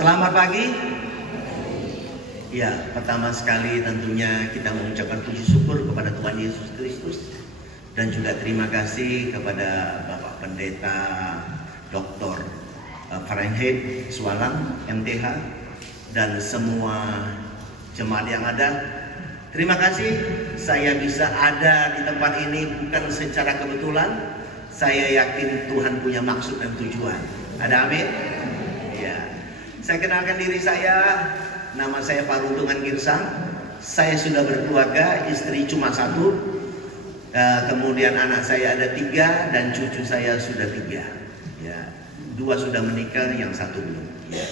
Selamat pagi. Ya, pertama sekali tentunya kita mengucapkan puji syukur kepada Tuhan Yesus Kristus dan juga terima kasih kepada Bapak Pendeta Dr. Fahrenheit Sualang MTH dan semua jemaat yang ada. Terima kasih saya bisa ada di tempat ini bukan secara kebetulan. Saya yakin Tuhan punya maksud dan tujuan. Ada amin? Ya. Saya kenalkan diri saya, nama saya Pak Runtungan Girsang. Saya sudah berkeluarga, istri cuma satu. Kemudian anak saya ada 3 dan cucu saya sudah 3. Ya, 2 sudah menikah, yang 1 belum. Ya.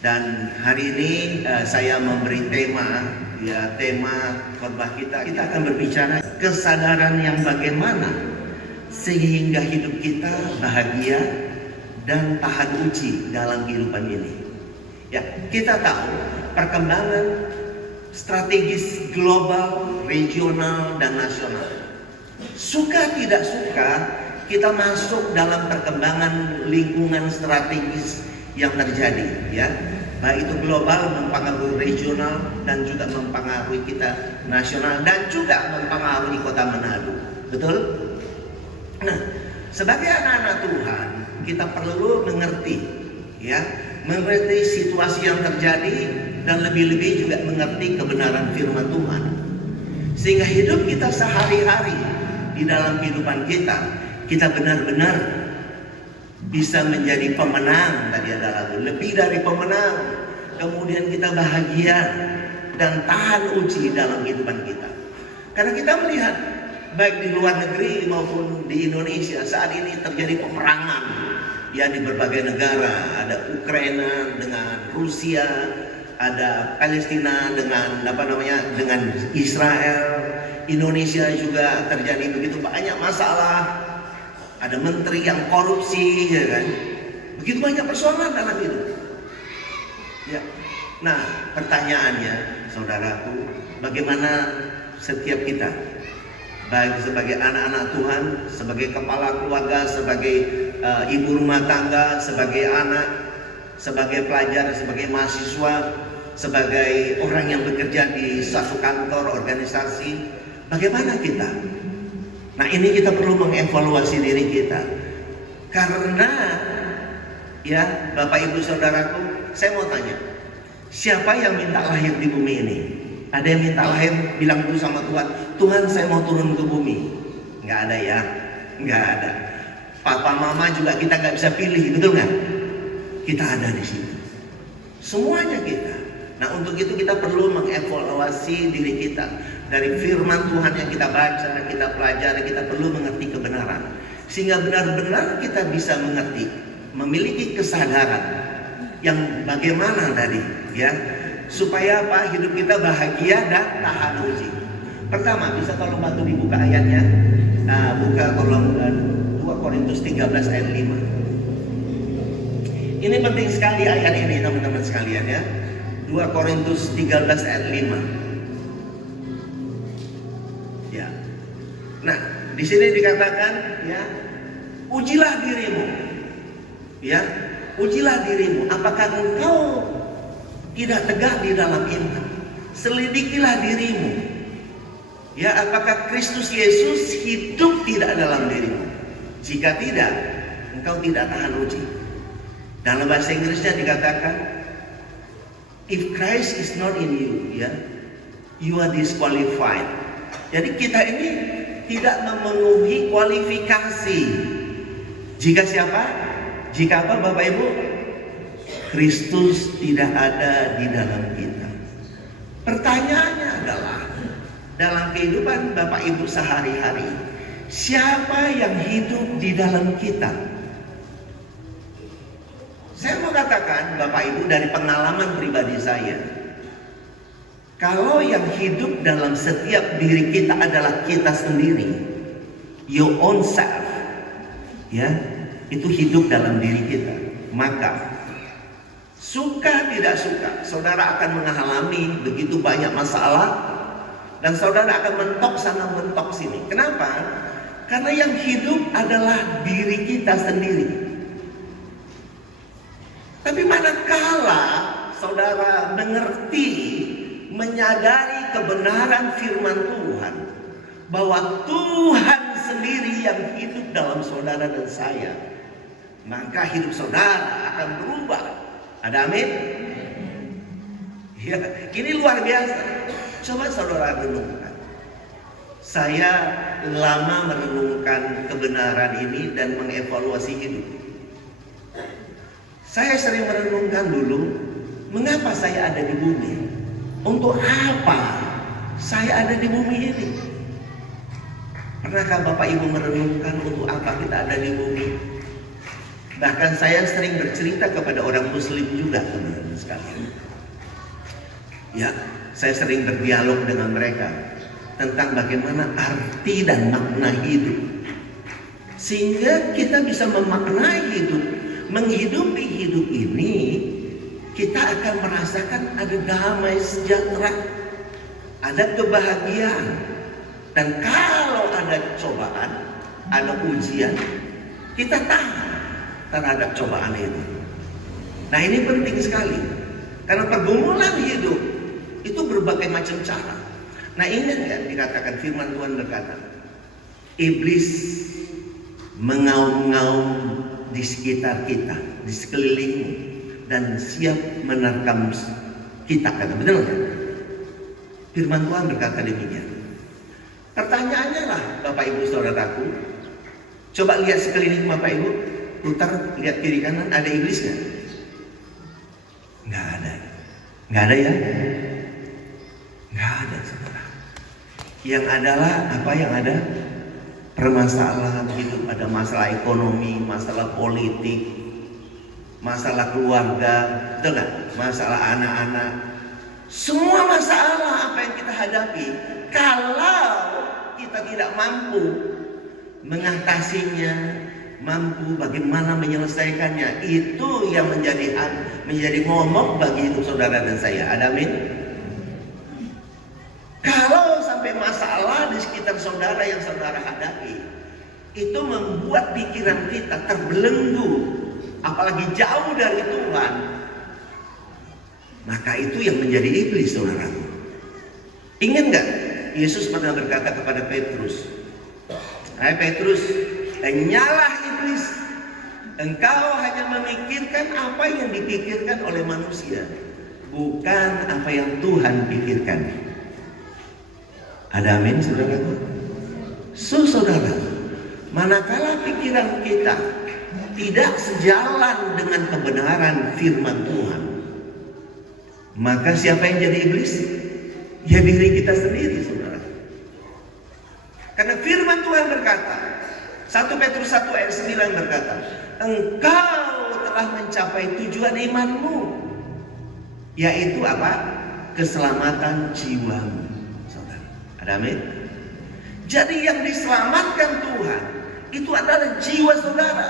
Dan hari ini saya memberi tema, ya tema khotbah kita akan berbicara kesadaran yang bagaimana sehingga hidup kita bahagia dan tahan uji dalam kehidupan ini. Ya, kita tahu perkembangan strategis global, regional dan nasional. Suka tidak suka kita masuk dalam perkembangan lingkungan strategis yang terjadi, ya. Baik itu global mempengaruhi regional dan juga mempengaruhi kita nasional dan juga mempengaruhi kota Manado. Betul? Nah, sebagai anak-anak Tuhan, kita perlu mengerti, ya, mengerti situasi yang terjadi dan lebih-lebih juga mengerti kebenaran firman Tuhan. Sehingga hidup kita sehari-hari di dalam kehidupan kita benar-benar bisa menjadi pemenang. Tadi ada lagu, lebih dari pemenang. Kemudian kita bahagia dan tahan uji dalam kehidupan kita. Karena kita melihat baik di luar negeri maupun di Indonesia saat ini terjadi peperangan, ya, di berbagai negara. Ada Ukraina dengan Rusia, ada Palestina dengan dengan Israel. Indonesia juga terjadi begitu banyak masalah. Ada menteri yang korupsi, ya kan? Begitu banyak persoalan dalam hidup. Ya. Nah, pertanyaannya, saudaraku, bagaimana setiap kita, baik sebagai anak-anak Tuhan, sebagai kepala keluarga, sebagai ibu rumah tangga, sebagai anak, sebagai pelajar, sebagai mahasiswa, sebagai orang yang bekerja di suatu kantor, organisasi, bagaimana kita? Nah, ini kita perlu mengevaluasi diri kita. Karena, ya, Bapak Ibu Saudaraku, saya mau tanya, siapa yang minta lahir di bumi ini? Ada yang minta lahir, bilang dulu sama Tuhan, Tuhan saya mau turun ke bumi. Nggak ada, ya, nggak ada. Papa mama juga kita nggak bisa pilih, betul nggak? Kita ada di situ, semuanya kita. Nah, untuk itu kita perlu mengevaluasi diri kita dari firman Tuhan yang kita baca, kita pelajari. Kita perlu mengerti kebenaran sehingga benar-benar kita bisa mengerti, memiliki kesadaran yang bagaimana tadi, ya, supaya apa? Hidup kita bahagia dan tahan uji. Pertama, bisa tolong bantu dibuka ayatnya. Buka kolom 2 Korintus 13 ayat 5. Ini penting sekali ayat ini, teman-teman sekalian, ya. 2 Korintus 13 ayat 5. Ya. Nah, di sini dikatakan, ya, ujilah dirimu. Ya, ujilah dirimu. Apakah engkau tidak tegak di dalam iman? Selidikilah dirimu. Ya, apakah Kristus Yesus hidup tidak dalam dirimu? Jika tidak, engkau tidak tahan uji. Dalam bahasa Inggrisnya dikatakan, if Christ is not in you, ya, you are disqualified. Jadi kita ini tidak memenuhi kualifikasi. Jika siapa? Jika apa, Bapak Ibu? Kristus tidak ada di dalam kita. Pertanyaannya adalah, dalam kehidupan Bapak Ibu sehari-hari, siapa yang hidup di dalam kita? Saya mau katakan, Bapak Ibu, dari pengalaman pribadi saya, kalau yang hidup dalam setiap diri kita adalah kita sendiri, your own self, ya, itu hidup dalam diri kita, maka suka tidak suka, saudara akan mengalami begitu banyak masalah dan saudara akan mentok sana mentok sini. Kenapa? Karena yang hidup adalah diri kita sendiri. Tapi manakala saudara mengerti, menyadari kebenaran firman Tuhan, bahwa Tuhan sendiri yang hidup dalam saudara dan saya, maka hidup saudara akan berubah. Ada amin? Ya, ini luar biasa. Coba saudara renungkan. Saya lama merenungkan kebenaran ini dan mengevaluasi hidup. Saya sering merenungkan dulu, mengapa saya ada di bumi? Untuk apa saya ada di bumi ini? Pernahkah Bapak Ibu merenungkan untuk apa kita ada di bumi? Bahkan saya sering bercerita kepada orang Muslim juga, teman-teman sekalian. Ya, saya sering berdialog dengan mereka tentang bagaimana arti dan makna hidup, sehingga kita bisa memaknai hidup, menghidupi hidup ini. Kita akan merasakan ada damai sejahtera, ada kebahagiaan. Dan kalau ada cobaan, ada ujian, kita tahan terhadap cobaan itu. Nah, ini penting sekali, karena pergumulan hidup itu berbagai macam cara. Nah, ingat ya, dikatakan firman Tuhan berkata, iblis mengaum-ngaum di sekitar kita, di sekelilingmu, dan siap menerkam kita. Kata benar kan? Firman Tuhan berkata demikian. Pertanyaannya lah, Bapak Ibu saudaraku, coba lihat sekeliling Bapak Ibu, putar, lihat kiri kanan, ada iblis nggak? Nggak ada. Nggak ada ya? Nggak ada, saudara. Yang adalah apa yang ada? Permasalahan hidup, ada masalah ekonomi, masalah politik, masalah keluarga, betul nggak? Masalah anak-anak. Semua masalah apa yang kita hadapi, kalau kita tidak mampu mengatasinya, mampu bagaimana menyelesaikannya, itu yang menjadi momok bagi hidup saudara dan saya. Ada amin? Kalau sampai masalah di sekitar saudara yang saudara hadapi, itu membuat pikiran kita terbelenggu, apalagi jauh dari Tuhan, maka itu yang menjadi iblis, saudara. Ingat nggak? Yesus pernah berkata kepada Petrus, "Hai Petrus, nyalah iblis, engkau hanya memikirkan apa yang dipikirkan oleh manusia, bukan apa yang Tuhan pikirkan." Ada amin, saudaraku? Saudara, manakala pikiran kita tidak sejalan dengan kebenaran firman Tuhan, maka siapa yang jadi iblis? Ya diri kita sendiri, saudara. Karena firman Tuhan berkata, 1 Petrus 1 ayat 9 berkata, engkau telah mencapai tujuan imanmu, yaitu apa? Keselamatan jiwamu. Saudara, ada amin? Jadi yang diselamatkan Tuhan itu adalah jiwa saudara.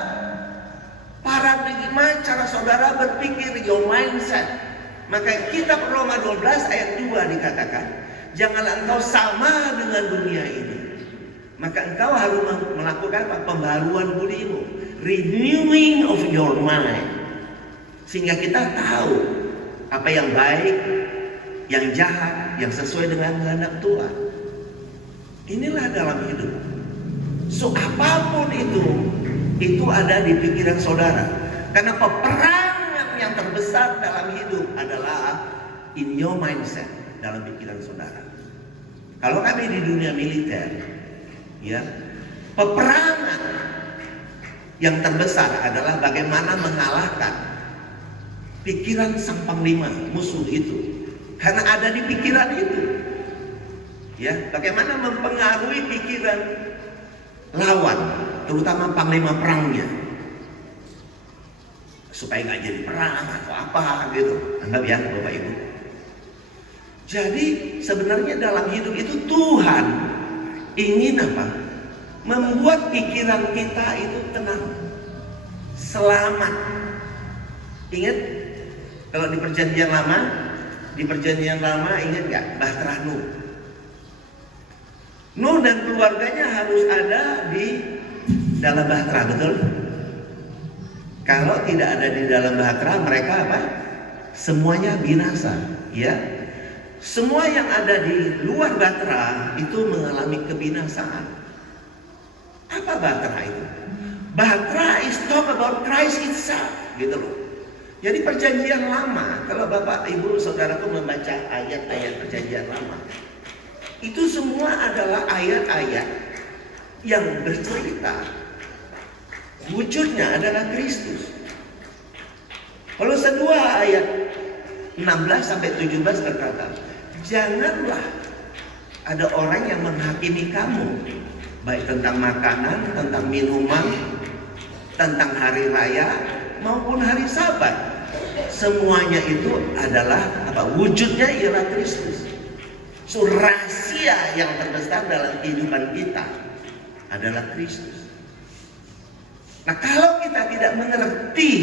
Paradigma cara saudara berpikir, your mindset. Maka kitab Roma 12 ayat 2 dikatakan, janganlah engkau sama dengan dunia ini. Maka engkau harus melakukan apa? Pembaharuan budimu, renewing of your mind, sehingga kita tahu apa yang baik, yang jahat, yang sesuai dengan kehendak Tuhan. Inilah dalam hidup. So apapun itu ada di pikiran saudara. Karena peperangan yang terbesar dalam hidup adalah in your mindset, dalam pikiran saudara. Kalau kami di dunia militer, ya, peperangan yang terbesar adalah bagaimana mengalahkan pikiran sang panglima musuh itu. Karena ada di pikiran itu. Ya, bagaimana mempengaruhi pikiran lawan, terutama panglima perangnya, supaya nggak jadi perang atau apa gitu. Anggap ya, Bapak Ibu. Jadi sebenarnya dalam hidup itu Tuhan ingin apa? Membuat pikiran kita itu tenang, selamat. Ingat kalau di perjanjian lama ingat nggak Bahtera Nuh? Nuh dan keluarganya harus ada di dalam bahtera, betul? Kalau tidak ada di dalam bahtera, mereka apa? Semuanya binasa, ya. Semua yang ada di luar bahtera itu mengalami kebinasaan. Apa bahtera itu? Bahtera is talk about Christ itself, gitu loh. Jadi perjanjian lama, kalau Bapak Ibu Saudaraku membaca ayat-ayat perjanjian lama, itu semua adalah ayat-ayat yang bercerita wujudnya adalah Kristus. Kolose 2 ayat 16 sampai 17 berkata, janganlah ada orang yang menghakimi kamu, baik tentang makanan, tentang minuman, tentang hari raya maupun hari Sabat. Semuanya itu adalah apa? Wujudnya ialah Kristus. So, rahasia yang terbesar dalam kehidupan kita adalah Kristus. Nah, kalau kita tidak mengerti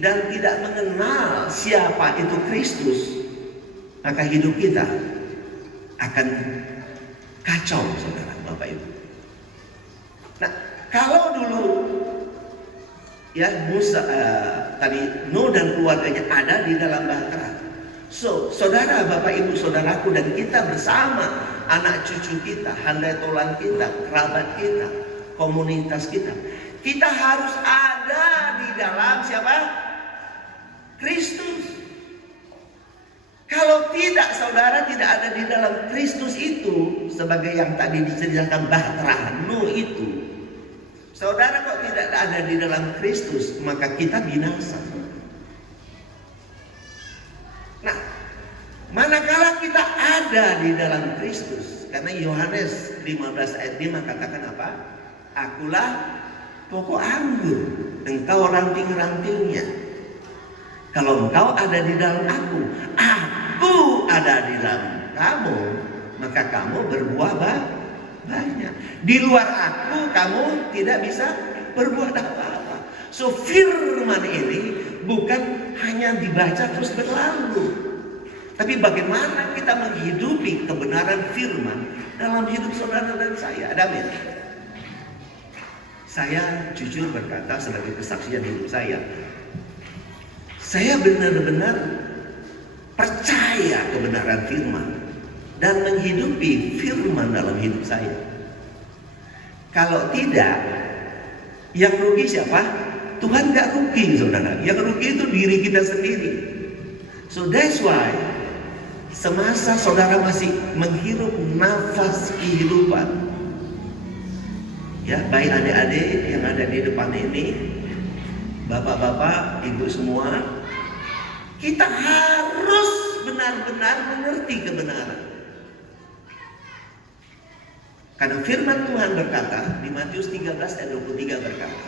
dan tidak mengenal siapa itu Kristus, maka hidup kita akan kacau, saudara, Bapak Ibu. Nah, kalau dulu ya Musa tadi Nuh dan keluarganya ada di dalam bahtera. So, saudara, Bapak Ibu, saudaraku dan kita bersama anak cucu kita, handai tolan kita, kerabat kita, komunitas kita, kita harus ada di dalam siapa? Kristus. Kalau tidak, saudara, tidak ada di dalam Kristus itu, sebagai yang tadi diceritakan bahtera Nuh itu, saudara kok tidak ada di dalam Kristus, maka kita binasa. Nah, manakala kita ada di dalam Kristus, karena Yohanes 15 ayat 5 katakan apa? Akulah pokok anggur, engkau ranting-rantingnya. Kalau engkau ada di dalam aku ada di dalam kamu, maka kamu berbuah banyak. Di luar aku, kamu tidak bisa berbuat apa-apa. So, firman ini bukan hanya dibaca terus berlalu, tapi bagaimana kita menghidupi kebenaran firman dalam hidup saudara dan saya. Amin. Saya jujur berkata sebagai kesaksian hidup saya benar-benar percaya kebenaran firman dan menghidupi firman dalam hidup saya. Kalau tidak, yang rugi siapa? Tuhan gak rugi, saudara. Yang rugi itu diri kita sendiri. So that's why semasa saudara masih menghirup nafas kehidupan, ya, baik adik-adik yang ada di depan ini, bapak-bapak, ibu semua, kita harus benar-benar mengerti kebenaran. Karena firman Tuhan berkata di Matius 13 ayat 23 berkata,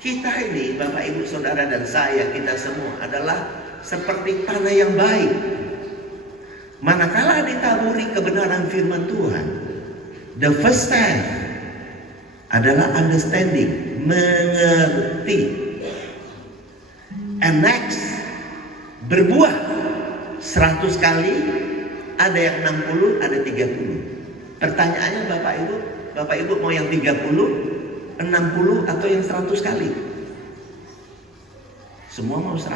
kita ini, Bapak Ibu Saudara dan saya, kita semua adalah seperti tanah yang baik. Manakala ditaburi kebenaran firman Tuhan, the first step adalah understanding, mengerti. And next, berbuah 100 kali, ada yang 60, ada 30. Pertanyaannya Bapak Ibu mau yang 30, 60 atau yang 100 kali? Semua mau 100.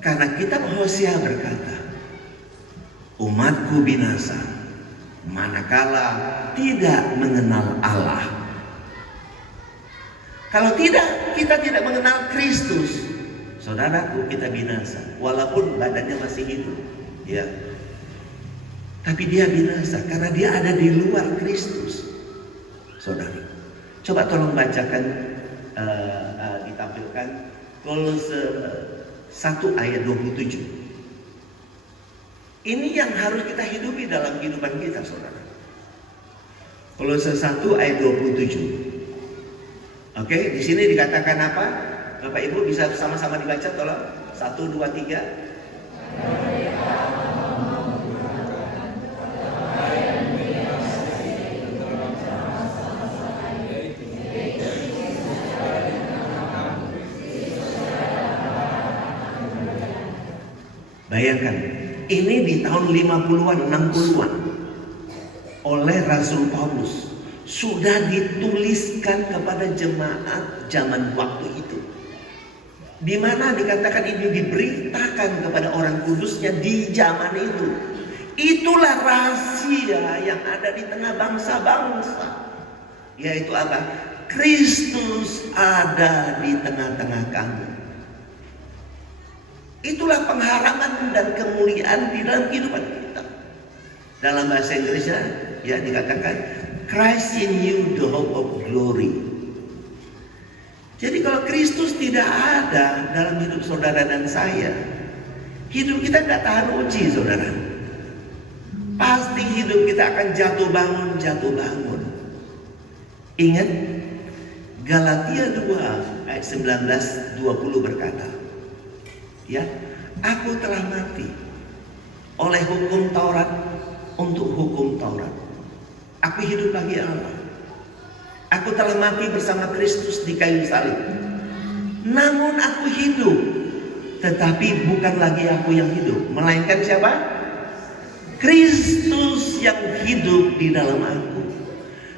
Karena kitab Hosea berkata, umatku binasa manakala tidak mengenal Allah. Kalau kita tidak mengenal Kristus, saudaraku, kita binasa. Walaupun badannya masih hidup, ya, tapi dia binasa karena dia ada di luar Kristus. Saudara, coba tolong bacakan, ditampilkan Kolose 1 ayat 27. Ini yang harus kita hidupi dalam kehidupan kita, saudara. Kolose 1 ayat 27. Oke, di sini dikatakan apa? Bapak Ibu bisa sama-sama dibaca, tolong. 1, 2, 3. Bayangkan, ini di tahun 50-an, 60-an oleh Rasul Paulus sudah dituliskan kepada jemaat zaman waktu itu. Di mana dikatakan ini diberitakan kepada orang kudusnya di zaman itu. Itulah rahasia yang ada di tengah bangsa-bangsa. Yaitu apa? Kristus ada di tengah-tengah kamu. Itulah pengharapan dan kemuliaan di dalam kehidupan kita. Dalam bahasa Inggrisnya ya dikatakan Christ in you, the hope of glory. Jadi kalau Kristus tidak ada dalam hidup saudara dan saya, hidup kita tidak tahan uji, saudara. Pasti hidup kita akan jatuh bangun. Ingat Galatia 2 ayat 19-20 berkata, ya, aku telah mati oleh hukum Taurat untuk hukum Taurat. Aku hidup bagi Allah. Aku telah mati bersama Kristus di kayu salib. Namun aku hidup, tetapi bukan lagi aku yang hidup, melainkan siapa? Kristus yang hidup di dalam aku.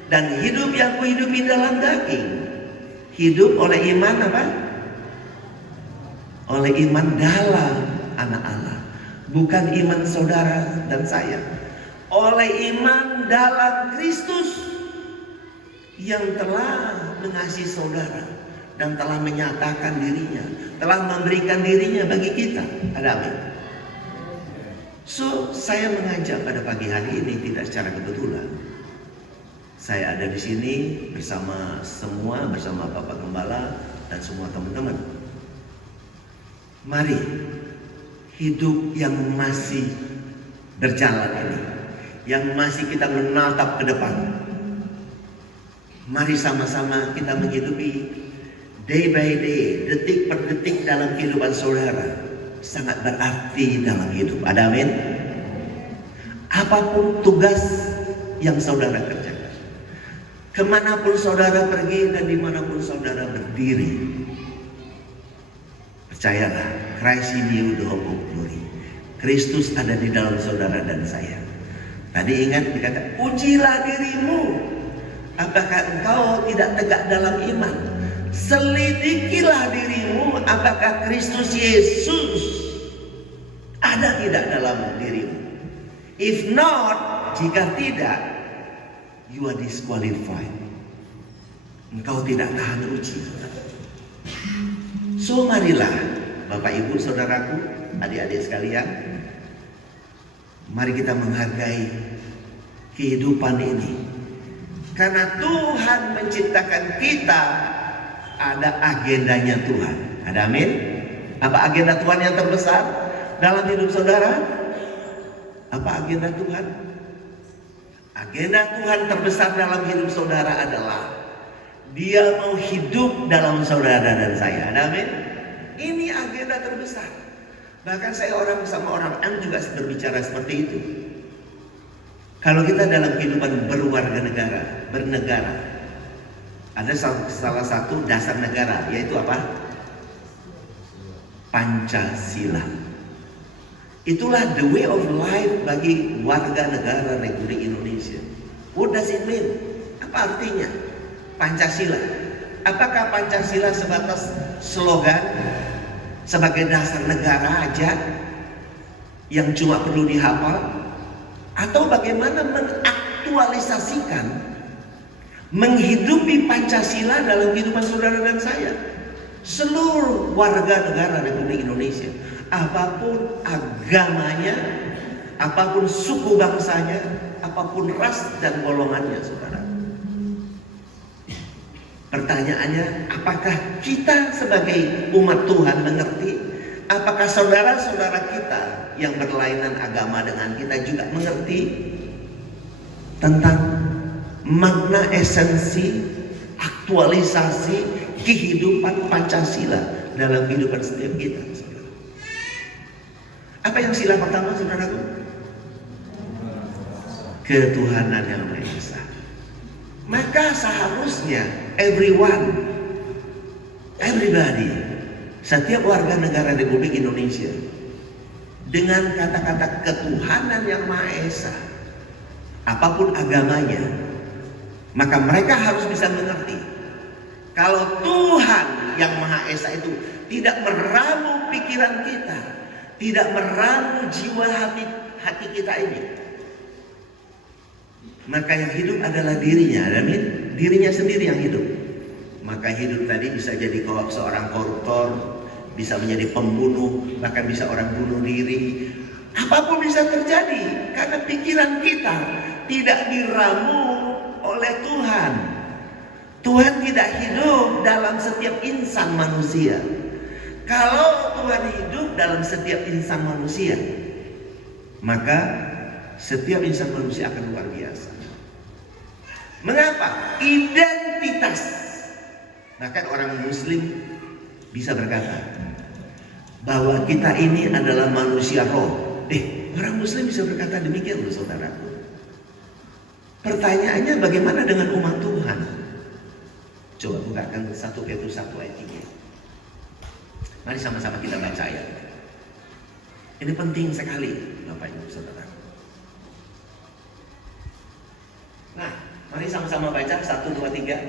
Dan hidup yang aku hidup di dalam daging. Hidup oleh iman apa? Oleh iman dalam anak Allah. Bukan iman saudara dan saya. Oleh iman dalam Kristus yang telah mengasihi saudara dan telah menyatakan dirinya, telah memberikan dirinya bagi kita. Ada amin. So, saya mengajak pada pagi hari ini tidak secara kebetulan. Saya ada di sini bersama Bapak Gembala dan semua teman-teman. Mari hidup yang masih berjalan ini, yang masih kita menatap ke depan. Mari sama-sama kita menghidupi day by day, detik per detik dalam kehidupan saudara. Sangat berarti dalam hidup. Ada amin? Apapun tugas yang saudara kerjakan, kemanapun saudara pergi dan dimanapun saudara berdiri, percayalah, Christ in you, the hope of glory. Kristus ada di dalam saudara dan saya. Tadi ingat dikatakan, ujilah dirimu. Apakah engkau tidak tegak dalam iman? Selidikilah dirimu, apakah Kristus Yesus ada tidak dalam dirimu? If not, jika tidak, you are disqualified. Engkau tidak tahan uji. So marilah Bapak Ibu saudaraku, adik-adik sekalian, mari kita menghargai kehidupan ini. Karena Tuhan menciptakan kita, ada agendanya Tuhan. Ada amin? Apa agenda Tuhan yang terbesar dalam hidup saudara? Apa agenda Tuhan? Agenda Tuhan terbesar dalam hidup saudara adalah Dia mau hidup dalam saudara dan saya. Ada amin? Ini agenda terbesar. Bahkan saya bersama orang juga berbicara seperti itu. Kalau kita dalam kehidupan berwarga negara, bernegara, ada salah satu dasar negara, yaitu apa? Pancasila. Itulah the way of life bagi warga negara Republik Indonesia. What does it mean? Apa artinya Pancasila? Apakah Pancasila sebatas slogan sebagai dasar negara aja yang cuma perlu dihafal? Atau bagaimana mengaktualisasikan, menghidupi Pancasila dalam kehidupan saudara dan saya? Seluruh warga negara Republik Indonesia, apapun agamanya, apapun suku bangsanya, apapun ras dan golongannya, saudara. Pertanyaannya, apakah kita sebagai umat Tuhan mengerti? Apakah saudara-saudara kita yang berlainan agama dengan kita juga mengerti tentang makna esensi, aktualisasi kehidupan Pancasila dalam kehidupan setiap kita? Apa yang sila pertama, saudaraku? Ketuhanan yang Maha Esa. Maka seharusnya everybody, setiap warga negara Republik Indonesia dengan kata-kata ketuhanan yang Maha Esa, apapun agamanya, Maka mereka harus bisa mengerti kalau Tuhan yang Maha Esa itu tidak meramu pikiran kita, tidak meramu jiwa hati kita ini, maka yang hidup adalah dirinya. Amin. Dirinya sendiri yang hidup. Maka hidup tadi bisa jadi seorang koruptor, bisa menjadi pembunuh, bahkan bisa orang bunuh diri. Apapun bisa terjadi karena pikiran kita tidak diramu oleh Tuhan. Tuhan tidak hidup dalam setiap insan manusia. Kalau Tuhan hidup dalam setiap insan manusia, maka setiap insan manusia akan luar biasa. Mengapa? Identitas. Bahkan orang Muslim bisa berkata bahwa kita ini adalah manusia roh. Orang Muslim bisa berkata demikian loh, saudaraku. Pertanyaannya, bagaimana dengan umat Tuhan? Coba bukakan 1 Petrus 1 ayat 3. Mari sama-sama kita baca ayat. Ini penting sekali, Bapak Ibu Saudara. Nah, mari sama-sama baca 1, 2, 3.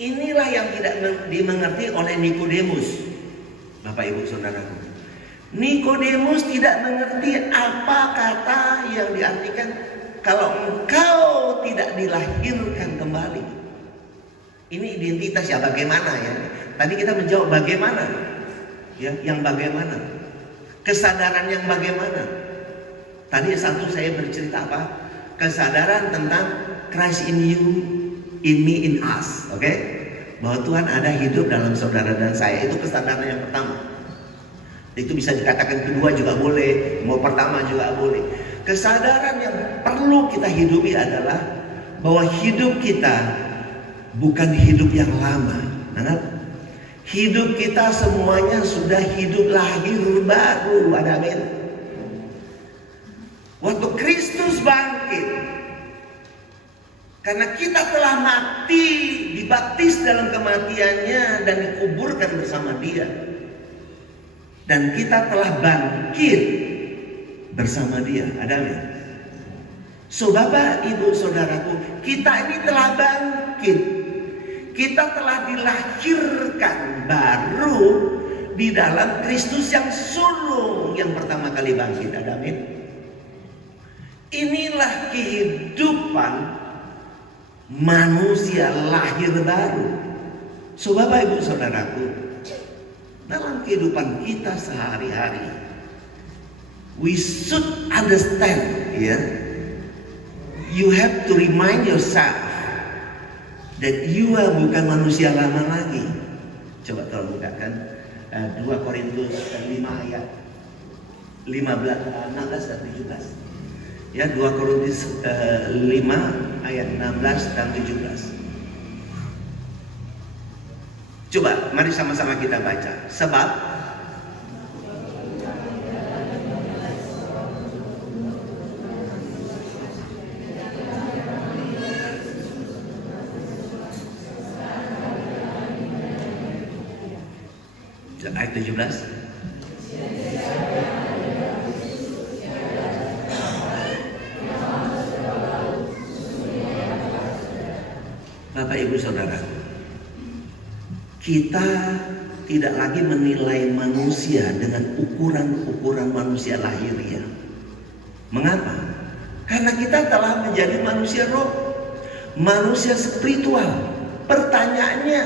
Inilah yang tidak dimengerti oleh Nikodemus, Bapak Ibu Saudaraku. Nikodemus tidak mengerti apa kata yang diartikan kalau engkau tidak dilahirkan kembali. Ini identitas ya, bagaimana ya? Tadi kita menjawab bagaimana, ya, yang bagaimana, kesadaran yang bagaimana. Tadi satu saya bercerita apa? Kesadaran tentang Christ in you, in me, in us, oke? Bahwa Tuhan ada hidup dalam saudara dan saya. Itu kesadaran yang pertama. Itu bisa dikatakan kedua juga boleh, mau pertama juga boleh. Kesadaran yang perlu kita hidupi adalah bahwa hidup kita bukan hidup yang lama. Nah, hidup kita semuanya sudah hidup lahir baru. Ada amin. Waktu Kristus bangkit, karena kita telah mati, dibaptis dalam kematiannya dan dikuburkan bersama Dia. Dan kita telah bangkit bersama Dia. Ada amin. So Bapak, Ibu, Saudaraku, kita ini telah bangkit. Kita telah dilahirkan baru di dalam Kristus yang sulung yang pertama kali bangkit. Ada amin. Inilah kehidupan manusia lahir baru. So Bapak Ibu Saudaraku, dalam kehidupan kita sehari-hari, we should understand, ya. You have to remind yourself that you are bukan manusia lama lagi. Coba tolong bukakan 2 Korintus 5 ayat 16 dan 17. Ya, 2 Korintus 5 ayat 16 dan 17. Coba mari sama-sama kita baca. Sebab ayat 17. Bapak Ibu Saudara, kita tidak lagi menilai manusia dengan ukuran-ukuran manusia lahiriah. Mengapa? Karena kita telah menjadi manusia roh, manusia spiritual. Pertanyaannya,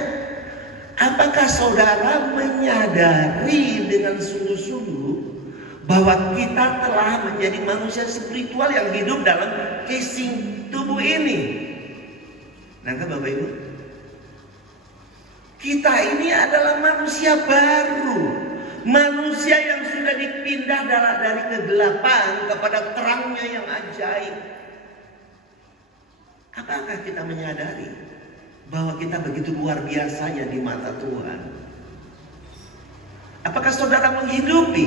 apakah saudara menyadari dengan sungguh-sungguh bahwa kita telah menjadi manusia spiritual yang hidup dalam casing tubuh ini? Nangkap Bapak Ibu? Kita ini adalah manusia baru, manusia yang sudah dipindah dari kegelapan kepada terangnya yang ajaib. Apakah kita menyadari bahwa kita begitu luar biasanya di mata Tuhan? Apakah saudara menghidupi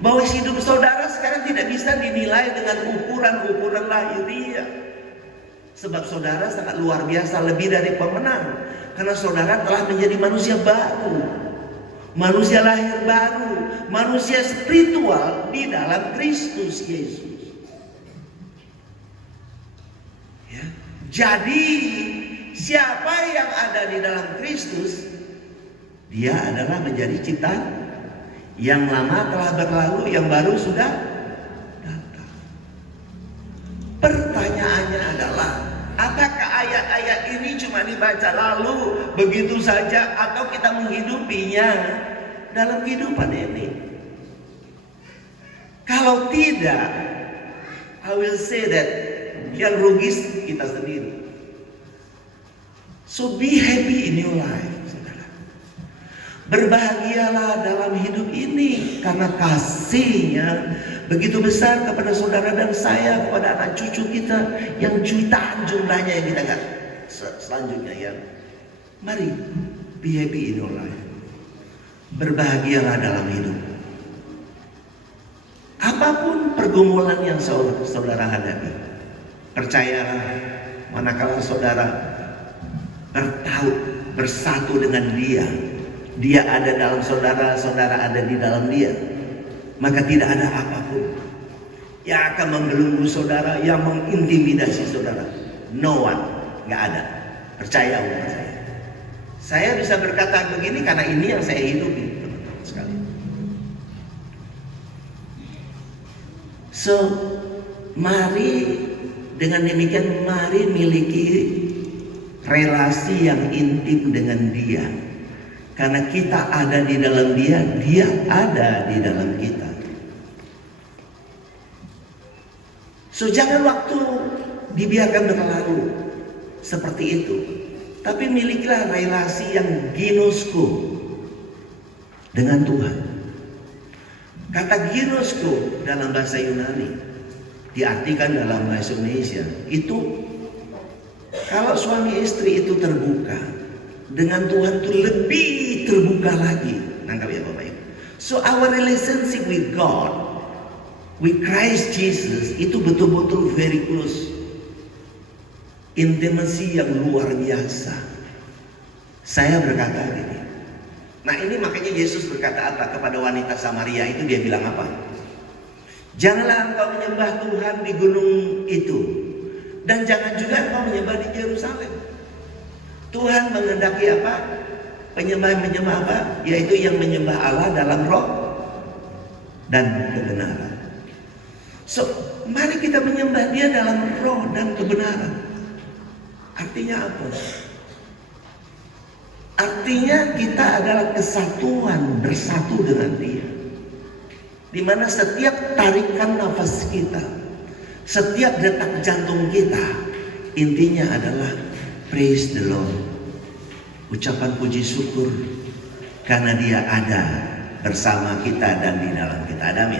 bahwa hidup saudara sekarang tidak bisa dinilai dengan ukuran-ukuran lahiriah? Sebab saudara sangat luar biasa, lebih dari pemenang. Karena saudara telah menjadi manusia baru, manusia lahir baru, manusia spiritual di dalam Kristus Yesus. Ya. Jadi siapa yang ada di dalam Kristus, dia adalah menjadi ciptaan. Yang lama telah berlalu, yang baru sudah datang. Pertanyaannya adalah, apakah ayat-ayat ini cuma dibaca lalu begitu saja, atau kita menghidupinya dalam kehidupan ini? Kalau tidak, I will say that yang rugi kita sendiri. So be happy in your life. Berbahagialah dalam hidup ini karena kasihnya begitu besar kepada saudara dan saya, kepada anak cucu kita yang jutaan jumlahnya yang kita lihat selanjutnya ya. Mari be happy in your life. Berbahagialah dalam hidup. Apapun pergumulan yang saudara hadapi, percayalah, manakala saudara bertahu bersatu dengan Dia ada dalam saudara, saudara ada di dalam Dia, maka tidak ada apapun yang akan membelenggu saudara, yang mengintimidasi saudara. No one, nggak ada. Percaya sama saya. Saya bisa berkata begini karena ini yang saya hidupi sekali. So, mari dengan demikian, mari miliki relasi yang intim dengan Dia. Karena kita ada di dalam Dia, Dia ada di dalam kita. So jangan waktu dibiarkan berlalu seperti itu. Tapi milikilah relasi yang ginosko dengan Tuhan. Kata ginosko dalam bahasa Yunani diartikan dalam bahasa Indonesia itu kalau suami istri itu terbuka dengan Tuhan, itu lebih terbuka lagi. Nangkap ya Bapak Ibu. So our relationship with God, with Christ Jesus, itu betul-betul very close. Intimacy yang luar biasa. Saya berkata gini. Nah ini makanya Yesus berkata apa kepada wanita Samaria itu, dia bilang apa? Janganlah engkau menyembah Tuhan di gunung itu, dan jangan juga engkau menyembah di Yerusalem. Tuhan menghendaki apa? Penyembah apa? Yaitu yang menyembah Allah dalam roh dan kebenaran. So, mari kita menyembah Dia dalam roh dan kebenaran. Artinya apa? Artinya kita adalah kesatuan, bersatu dengan Dia. Di mana setiap tarikan nafas kita, setiap detak jantung kita, intinya adalah praise the Lord. Ucapan puji syukur karena Dia ada bersama kita dan di dalam kita. Amin.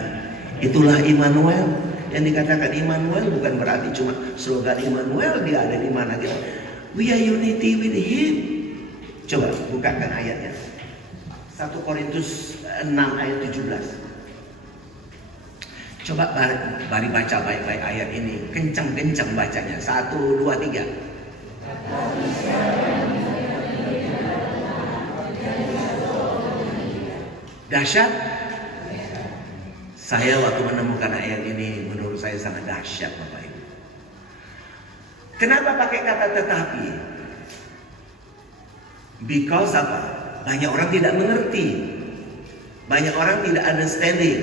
Itulah Immanuel. Yang dikatakan Immanuel bukan berarti cuma slogan Immanuel, Dia ada di mana kita. We are unity with Him. Coba bukakan ayatnya. 1 Korintus 6 ayat 17. Coba mari baca baik-baik ayat ini. Kencang-kencang bacanya. 1, 2, 3. Dahsyat. Saya waktu menemukan ayat ini, menurut saya sangat dahsyat Bapak Ibu. Kenapa pakai kata tetapi? Because apa? Banyak orang tidak mengerti, banyak orang tidak understanding,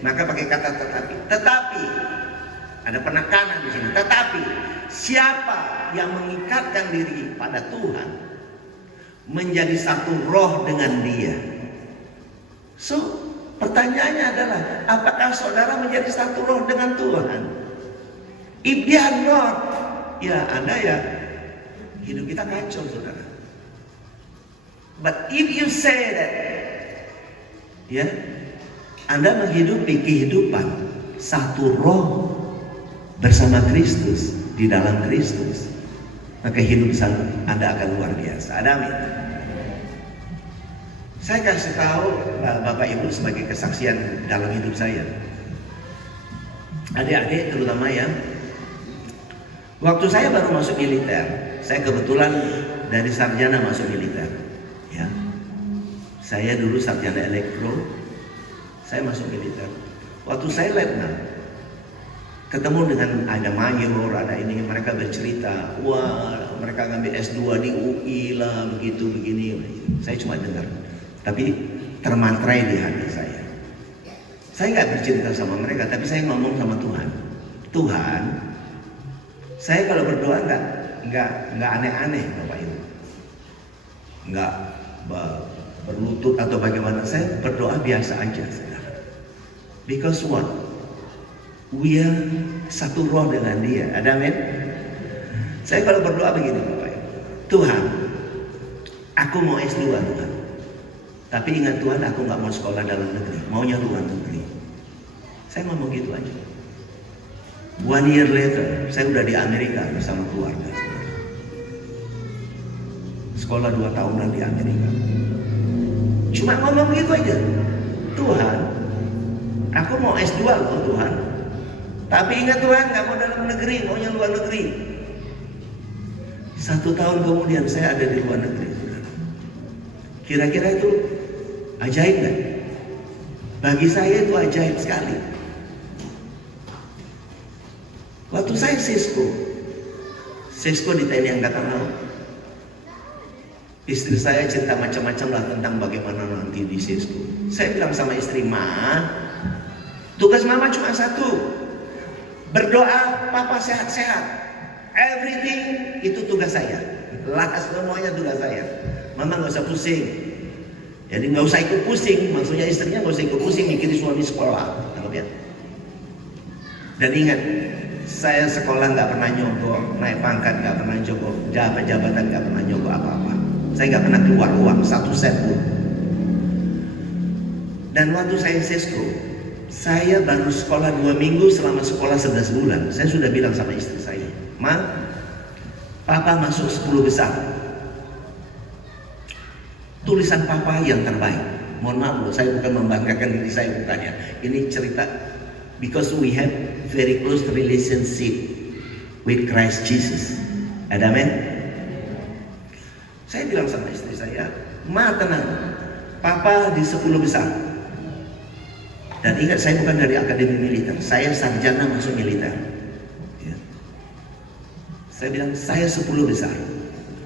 maka pakai kata tetapi. Tetapi ada penekanan di sini. Tetapi siapa yang mengikatkan diri pada Tuhan menjadi satu roh dengan Dia. So, pertanyaannya adalah, apakah saudara menjadi satu roh dengan Tuhan? If they are not, ya Anda ya hidup kita kacau saudara. But if you say that, ya Anda menghidupi kehidupan satu roh bersama Kristus, di dalam Kristus, maka hidup Anda akan luar biasa. Amin. Saya kasih tahu Bapak Ibu sebagai kesaksian dalam hidup saya. Adik-adik terutama ya, Waktu saya baru masuk militer, saya kebetulan dari sarjana masuk militer. Ya, saya dulu sarjana elektro, saya masuk militer. Waktu saya letnan, ketemu dengan ada mayor, ada ini, mereka bercerita, wah mereka ngambil S2 di UI lah, begitu begini. Saya cuma dengar, tapi termantrai di hati saya. Saya nggak bercerita sama mereka, tapi saya ngomong sama Tuhan. Tuhan, saya kalau berdoa nggak aneh-aneh, Bapak Ibu, nggak berlutut atau bagaimana. Saya berdoa biasa aja, saudara. Because what? We are satu roh dengan Dia. Ada amin? Saya kalau berdoa begini, Bapak Ibu. Tuhan, aku mau S2 Tuhan. Tapi ingat Tuhan, aku nggak mau sekolah dalam negeri, maunya luar negeri. Saya ngomong gitu aja. 1 year later, saya udah di Amerika bersama keluarga. Sekolah 2 tahunan di Amerika. Cuma ngomong gitu aja. Tuhan, aku mau S2 loh Tuhan. Tapi ingat Tuhan, nggak mau dalam negeri, maunya luar negeri. 1 tahun kemudian saya ada di luar negeri. Kira-kira itu ajaib kan? Bagi saya itu ajaib sekali. Waktu saya Sisko di TNI Angkatan Laut, istri saya cerita macam-macam lah tentang bagaimana nanti di Sisko. Saya bilang sama istri, Ma, tugas Mama cuma satu, berdoa Papa sehat-sehat. Everything itu tugas saya. Lakas semuanya tugas saya. Mama nggak usah pusing. Jadi nggak usah ikut pusing. Maksudnya istrinya nggak usah ikut pusing mikirin suami sekolah. Tangkap ya. Dan ingat, saya sekolah nggak pernah nyogok, naik pangkat nggak pernah nyogok, jabatan nggak pernah nyogok apa-apa. Saya nggak pernah keluar uang 1 sen pun. Dan waktu saya Sisko, saya baru sekolah 2 minggu, selama sekolah 11 bulan. Saya sudah bilang sama istri saya, Ma, Papa masuk 10 besar. Tulisan Papa yang terbaik. Mohon maaf loh, saya bukan membanggakan diri saya, bukan ya. Ini cerita because we have very close relationship with Christ Jesus. Ada amin? Saya bilang sama istri saya, Ma tenang, Papa di 10 besar. Dan ingat, saya bukan dari akademi militer, saya sarjana masuk militer. Ya. Saya bilang, saya 10 besar.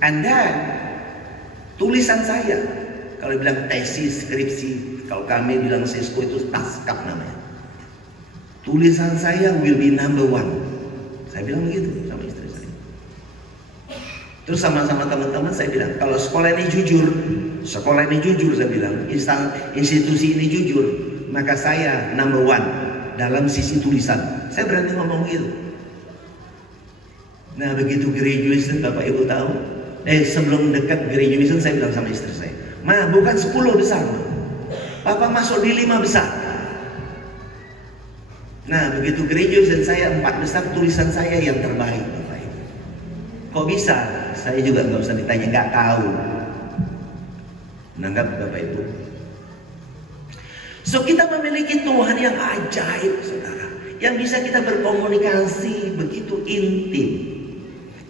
And then, tulisan saya, kalau bilang tesis, skripsi, kalau kami bilang Sisko itu taskap namanya. Tulisan saya will be number 1. Saya bilang begitu sama istri saya. Terus sama-sama teman-teman saya bilang, kalau sekolah ini jujur saya bilang, institusi ini jujur, maka saya number 1 dalam sisi tulisan. Saya berani ngomong gitu. Nah begitu graduation, Bapak Ibu tahu, sebelum dekat graduation saya bilang sama istri saya, Ma bukan 10 besar, Papa masuk di 5 besar. Nah begitu graduation saya 4 besar, tulisan saya yang terbaik, Bapak Ibu. Kok bisa? Saya juga nggak usah ditanya, nggak tahu. Menanggap Bapak Ibu. So kita memiliki Tuhan yang ajaib, saudara, yang bisa kita berkomunikasi begitu intim,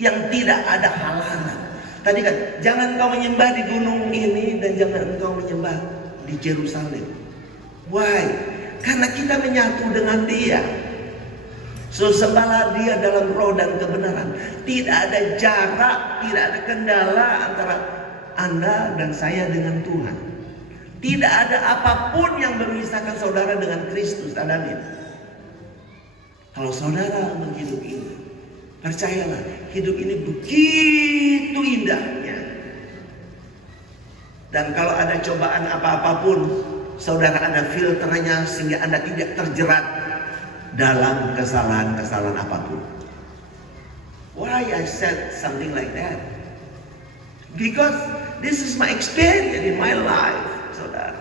yang tidak ada halangan. Tadi kan, jangan kau menyembah di gunung ini dan jangan engkau menyembah di Yerusalem. Why? Karena kita menyatu dengan Dia. So sembahlah Dia dalam roh dan kebenaran. Tidak ada jarak, tidak ada kendala antara Anda dan saya dengan Tuhan. Tidak ada apapun yang memisahkan saudara dengan Kristus. Amin. Kalau saudara menghidup ini, percayalah, hidup ini begitu indahnya. Dan kalau ada cobaan apa-apapun, saudara ada filternya sehingga Anda tidak terjerat dalam kesalahan-kesalahan apapun. Why I said something like that? Because this is my experience in my life, saudara.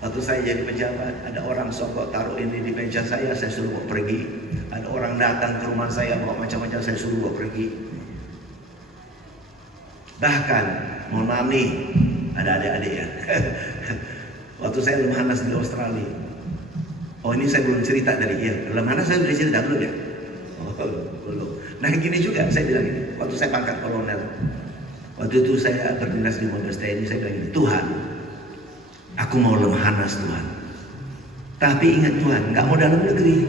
Waktu saya jadi pejabat, ada orang sokok taruh ini di meja saya suruh bawa pergi. Ada orang datang ke rumah saya bawa macam-macam, saya suruh bawa pergi. Bahkan, mohon maaf nih, ada adik-adik ya. Waktu saya Lemhanas di Australia. Oh ini saya belum cerita dari dia. Lemhanas saya sudah cerita belum ya? Oh, belum. Nah gini juga saya bilang ini, waktu saya pangkat kolonel, waktu itu saya berdinas di Mabes TNI, saya bilang ini, Tuhan, aku mau lemhanas Tuhan. Tapi ingat Tuhan, nggak mau dalam negeri,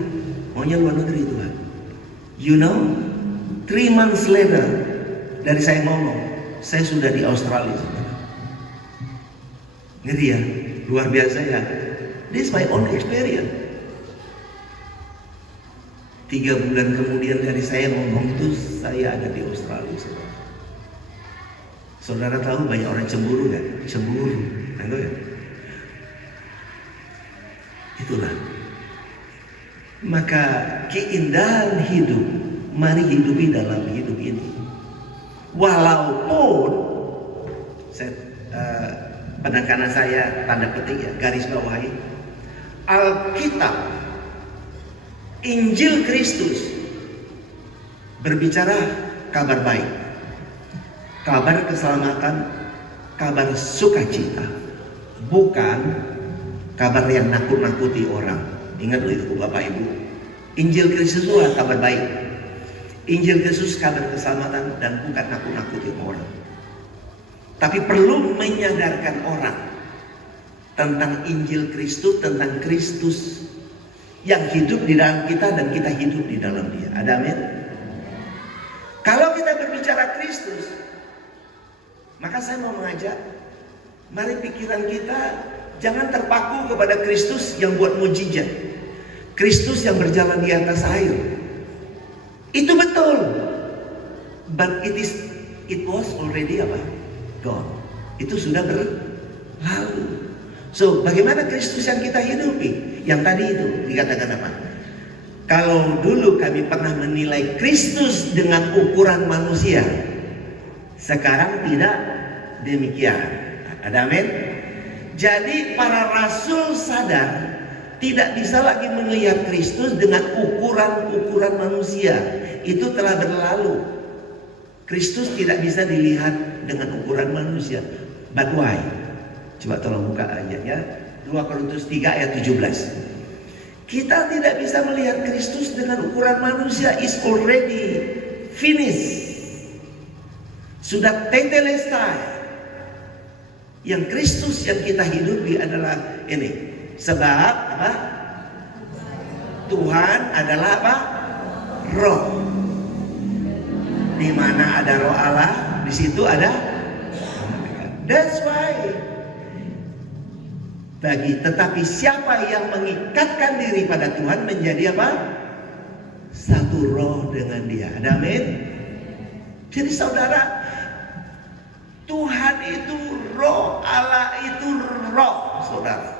maunya luar negeri Tuhan. You know, 3 months later dari saya ngomong, saya sudah di Australia. Ngeri ya, luar biasa ya. This is my own experience. 3 bulan kemudian dari saya ngomong itu, saya ada di Australia. Saudara tahu banyak orang cemburu kan? Cemburu, tahu ya? Itulah. Maka keindahan hidup, mari hidupi dalam hidup ini. Walaupun penekanan saya tanda petik ya, garis bawahi, Alkitab, Injil Kristus berbicara kabar baik, kabar keselamatan, kabar sukacita, bukan kabar yang nakut-nakuti orang. Ingat loh itu Bapak Ibu, Injil Kristus itu kabar baik, Injil Kristus kabar keselamatan, dan bukan nakut-nakuti orang. Tapi perlu menyadarkan orang tentang Injil Kristus, tentang Kristus yang hidup di dalam kita dan kita hidup di dalam Dia. Ada amin? Kalau kita berbicara Kristus, maka saya mau mengajak, mari pikiran kita jangan terpaku kepada Kristus yang buat mujizat, Kristus yang berjalan di atas air. Itu betul, but it was already apa? Gone. Itu sudah berlalu. So, bagaimana Kristus yang kita hidupi? Yang tadi itu dikatakan apa? Kalau dulu kami pernah menilai Kristus dengan ukuran manusia, sekarang tidak demikian. Ada amin? Jadi para rasul sadar tidak bisa lagi melihat Kristus dengan ukuran-ukuran manusia. Itu telah berlalu. Kristus tidak bisa dilihat dengan ukuran manusia. But why? Coba tolong buka ayatnya, 2 Korintus 3 ayat 17. Kita tidak bisa melihat Kristus dengan ukuran manusia. Is already finished. Sudah tetelestai. Yang Kristus yang kita hidupi adalah ini. Sebab apa? Tuhan adalah apa? Roh. Di mana ada Roh Allah, di situ ada. That's why. Tetapi siapa yang mengikatkan diri pada Tuhan menjadi apa? Satu roh dengan Dia. Ada amin? Jadi saudara, Tuhan itu roh, Allah itu roh, saudara.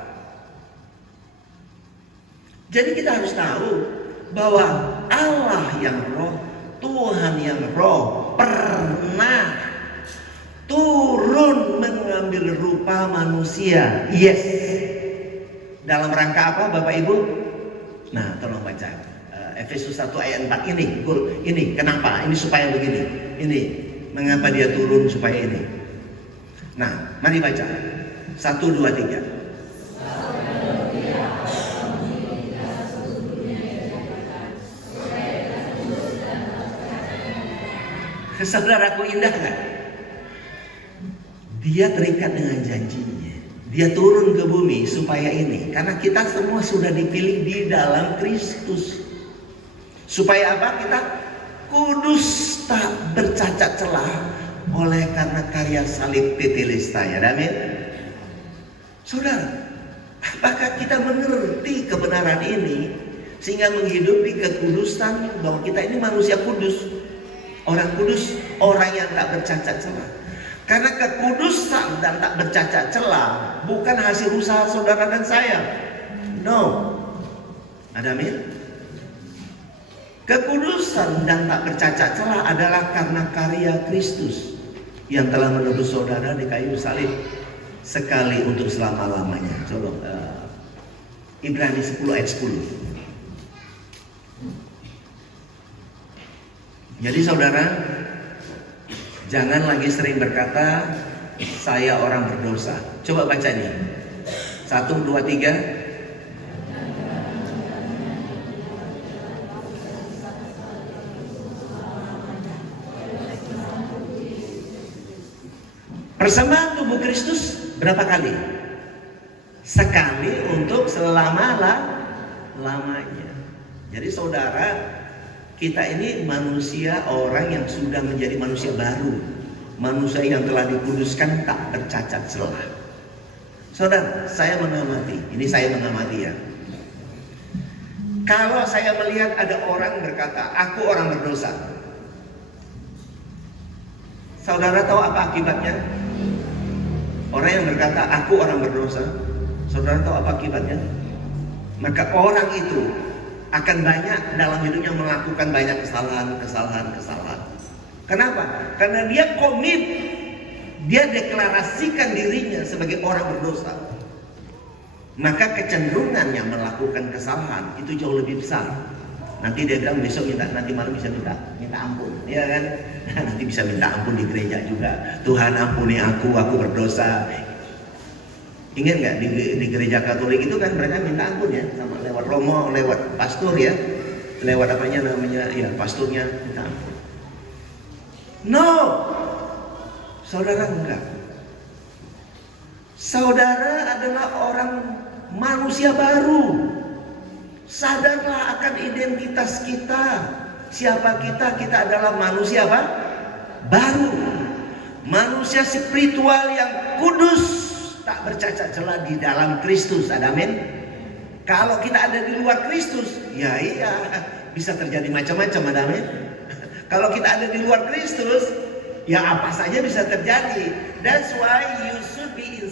Jadi kita harus tahu bahwa Allah yang roh, Tuhan yang roh pernah turun mengambil rupa manusia. Yes. Dalam rangka apa Bapak Ibu? Nah, tolong baca Efesus 1 ayat 4 ini. Ini kenapa? Ini supaya begini. Ini mengapa dia turun supaya ini. Nah, mari baca. 1, 2, 3. Saudaraku, indah kan? Dia terikat dengan janjinya. Dia turun ke bumi supaya ini. Karena kita semua sudah dipilih di dalam Kristus. Supaya apa? Kita kudus, tak bercacat celah oleh karena karya salib tetelestai. Amin. Saudara, apakah kita mengerti kebenaran ini sehingga menghidupi kekudusan bahwa kita ini manusia kudus, orang kudus, orang yang tak bercacat celah. Karena kekudusan dan tak bercacat celah bukan hasil usaha saudara dan saya. No. Ada amin? Kekudusan dan tak bercacat celah adalah karena karya Kristus yang telah menebus saudara di kayu salib sekali untuk selama-lamanya. Coba Ibrani 10 ayat 10. Jadi saudara, jangan lagi sering berkata saya orang berdosa. Coba baca nih. 1, 2, 3. Persembahan tubuh Kristus berapa kali? Sekali untuk selama-lamanya. Jadi saudara, kita ini manusia, orang yang sudah menjadi manusia baru, manusia yang telah dikuduskan, tak bercacat celah. Saudara, saya mengamati ya. Kalau saya melihat ada orang berkata, aku orang berdosa, saudara tahu apa akibatnya? Orang yang berkata, aku orang berdosa, saudara tahu apa akibatnya? Maka orang itu akan banyak dalam hidupnya melakukan banyak kesalahan. Kenapa? Karena dia komit, dia deklarasikan dirinya sebagai orang berdosa. Maka kecenderungannya melakukan kesalahan itu jauh lebih besar. Nanti dia bilang besok nanti malam bisa minta ampun, ya kan? Nanti bisa minta ampun di gereja juga. Tuhan ampuni aku berdosa. Ingat nggak di gereja Katolik itu kan mereka minta ampun ya, sama lewat romo, lewat pastor ya, lewat namanya ya pastornya minta ampun. No, saudara enggak. Saudara adalah orang manusia baru. Sadarlah akan identitas kita. Siapa kita? Kita adalah manusia apa? Baru. Manusia spiritual yang kudus, tak bercacat celah di dalam Kristus. Amin. Kalau kita ada di luar Kristus, ya iya, bisa terjadi macam-macam. Amin. Kalau kita ada di luar Kristus, ya apa saja bisa terjadi. That's why you should be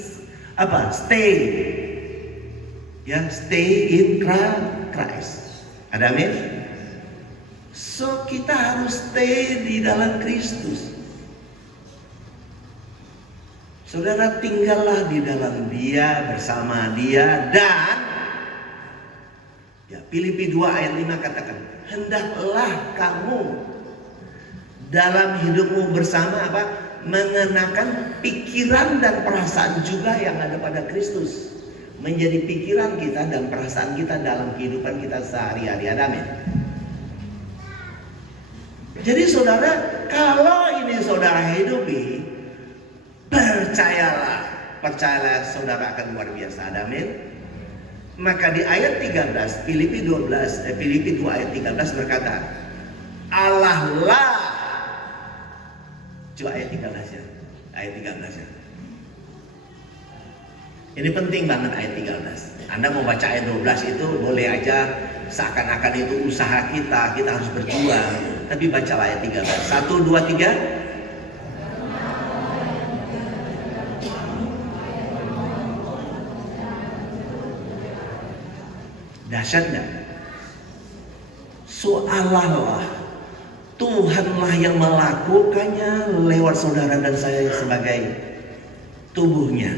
stay in Christ. Amin. So kita harus stay di dalam Kristus. Saudara, tinggallah di dalam Dia, bersama Dia, dan ya, Filipi 2 ayat 5 katakan, hendaklah kamu dalam hidupmu bersama mengenakan pikiran dan perasaan juga yang ada pada Kristus. Menjadi pikiran kita dan perasaan kita dalam kehidupan kita sehari-hari. Amin. Jadi saudara, kalau ini saudara hidupi, percayalah saudara akan luar biasa. Amin. Maka di ayat 13 Filipi 2 ayat 13 berkata, Allah lah. Coba ayat 13 ya. Ayat 13 ya. Ini penting banget ayat 13. Anda mau baca ayat 12 itu boleh aja seakan-akan itu usaha kita harus berjuang. Tapi bacalah ayat 13. 1, 2, 3. Dahsyatnya. So Allah lah, Tuhanlah yang melakukannya lewat saudara dan saya sebagai tubuhnya,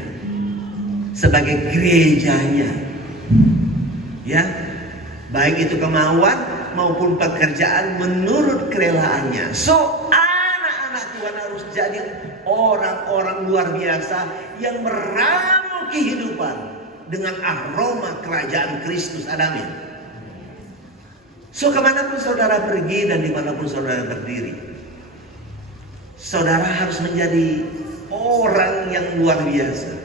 sebagai gerejanya, ya, baik itu kemauan maupun pekerjaan menurut kerelaannya. So anak-anak Tuhan harus jadi orang-orang luar biasa yang meramu kehidupan dengan aroma kerajaan Kristus. Amin. So kemanapun saudara pergi dan dimanapun saudara berdiri, saudara harus menjadi orang yang luar biasa,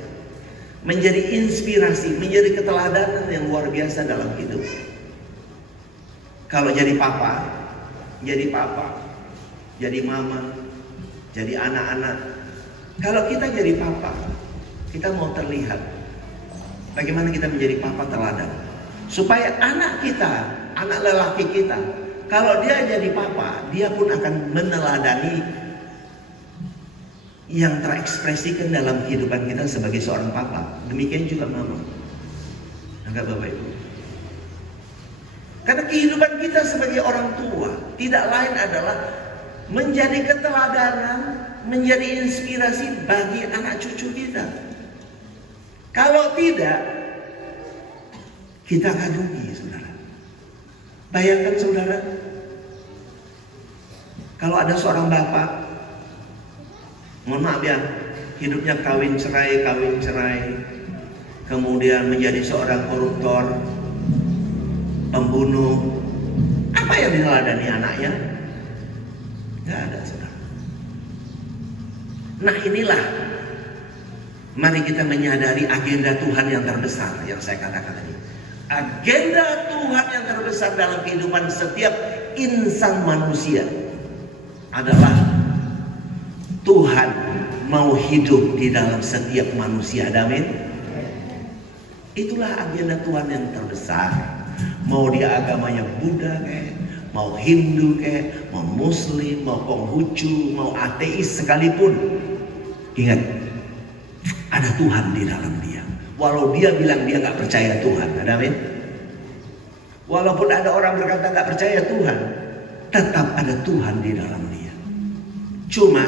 menjadi inspirasi, menjadi keteladanan yang luar biasa dalam hidup. Kalau jadi papa, jadi mama, jadi anak-anak. Kalau kita jadi papa, kita mau terlihat bagaimana kita menjadi papa teladan, supaya anak kita, anak lelaki kita, kalau dia jadi papa, dia pun akan meneladani yang terekspresikan dalam kehidupan kita sebagai seorang papa. Demikian juga mama. Enggak, Bapak Ibu. Karena kehidupan kita sebagai orang tua tidak lain adalah menjadi keteladanan, menjadi inspirasi bagi anak cucu kita. Kalau tidak, kita akan rugi, saudara. Bayangkan saudara, kalau ada seorang bapak, mohon maaf ya, hidupnya kawin cerai, kemudian menjadi seorang koruptor, pembunuh, apa yang diteladani anaknya? Gak ada, saudara. Nah inilah Mari kita menyadari agenda Tuhan yang terbesar yang saya katakan tadi. Agenda Tuhan yang terbesar dalam kehidupan setiap insan manusia adalah Tuhan mau hidup di dalam setiap manusia. Amin. Itulah agenda Tuhan yang terbesar. Mau dia agamanya Buddha kayak, mau Hindu kayak, mau Muslim, mau Konghucu, mau ateis sekalipun. Ingat, ada Tuhan di dalam dia. Walau dia bilang dia nggak percaya Tuhan, amin. Walaupun ada orang berkata nggak percaya Tuhan, tetap ada Tuhan di dalam dia. Cuma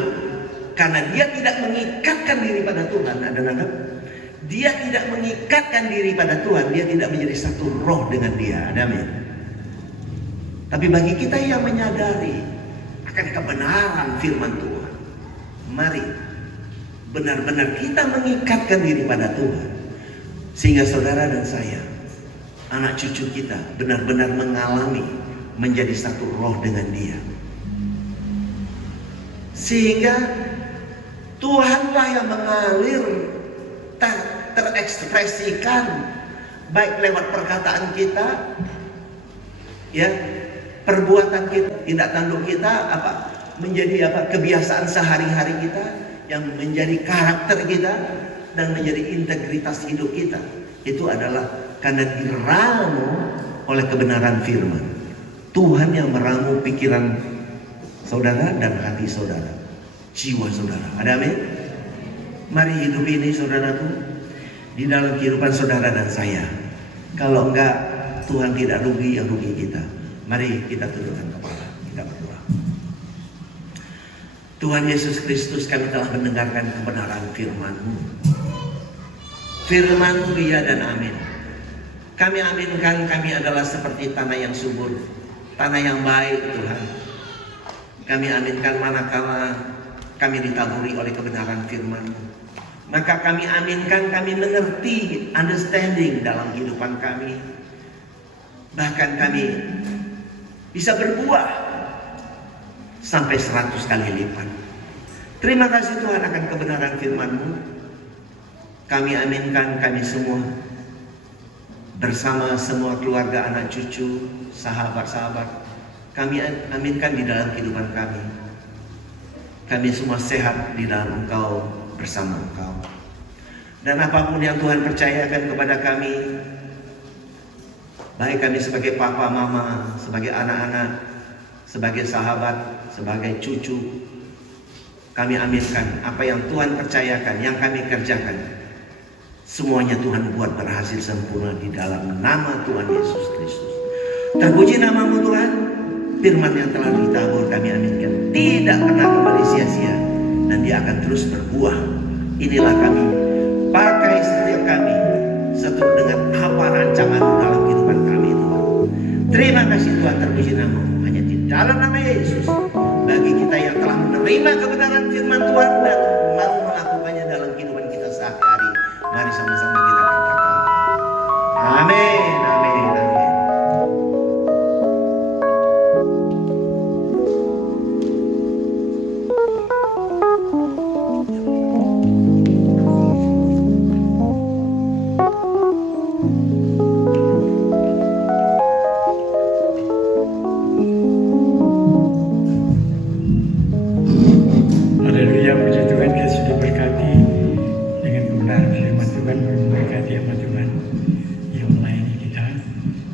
karena dia tidak mengikatkan diri pada Tuhan, ada nanggap? Dia tidak mengikatkan diri pada Tuhan, dia tidak menjadi satu roh dengan dia, amin. Tapi bagi kita yang menyadari akan kebenaran firman Tuhan, mari benar-benar kita mengikatkan diri pada Tuhan, sehingga saudara dan saya, anak cucu kita benar-benar mengalami menjadi satu roh dengan dia, sehingga Tuhanlah yang mengalir terekspresikan baik lewat perkataan kita, ya, perbuatan kita, tindak tanduk kita, menjadi kebiasaan sehari-hari kita yang menjadi karakter kita dan menjadi integritas hidup kita. Itu adalah karena diramu oleh kebenaran firman. Tuhan yang meramu pikiran saudara dan hati saudara, jiwa saudara. Ada amin? Mari hidup ini saudaraku di dalam kehidupan saudara dan saya. Kalau enggak, Tuhan tidak rugi, yang rugi kita. Mari kita tundukkan kepala, kita berdoa. Tuhan Yesus Kristus, kami telah mendengarkan kebenaran firman-Mu. Firman-Mu ya dan amin. Kami aminkan kami adalah seperti tanah yang subur, tanah yang baik Tuhan. Kami aminkan manakala kami ditaburi oleh kebenaran firman-Mu. Maka kami aminkan kami mengerti, understanding dalam kehidupan kami. Bahkan kami bisa berbuah sampai 100 kali lipat. Terima kasih Tuhan akan kebenaran firman-Mu. Kami aminkan kami semua bersama semua keluarga, anak cucu, sahabat-sahabat. Kami aminkan di dalam kehidupan kami. Kami semua sehat di dalam Engkau, bersama Engkau. Dan apapun yang Tuhan percayakan kepada kami, baik kami sebagai papa, mama, sebagai anak-anak, sebagai sahabat, sebagai cucu, kami aminkan apa yang Tuhan percayakan, yang kami kerjakan, semuanya Tuhan buat berhasil sempurna di dalam nama Tuhan Yesus Kristus. Terpuji nama-Mu Tuhan. Firman yang telah ditabur kami aminkan tidak pernah kembali sia-sia, dan dia akan terus berbuah. Inilah kami, pakai setiap kami seturut dengan apa rancangan dalam kehidupan kami Tuhan. Terima kasih Tuhan, terpuji nama-Mu. Hanya di dalam nama Yesus, bagi kita yang telah menerima kebenaran firman Tuhan dan mau melakukannya dalam kehidupan kita sehari-hari, mari sama-sama kita katakan amin, amin, amin. Puji Tuhan, kita sudah berkati dengan kebenaran firman Tuhan, memberkati amat Tuhan.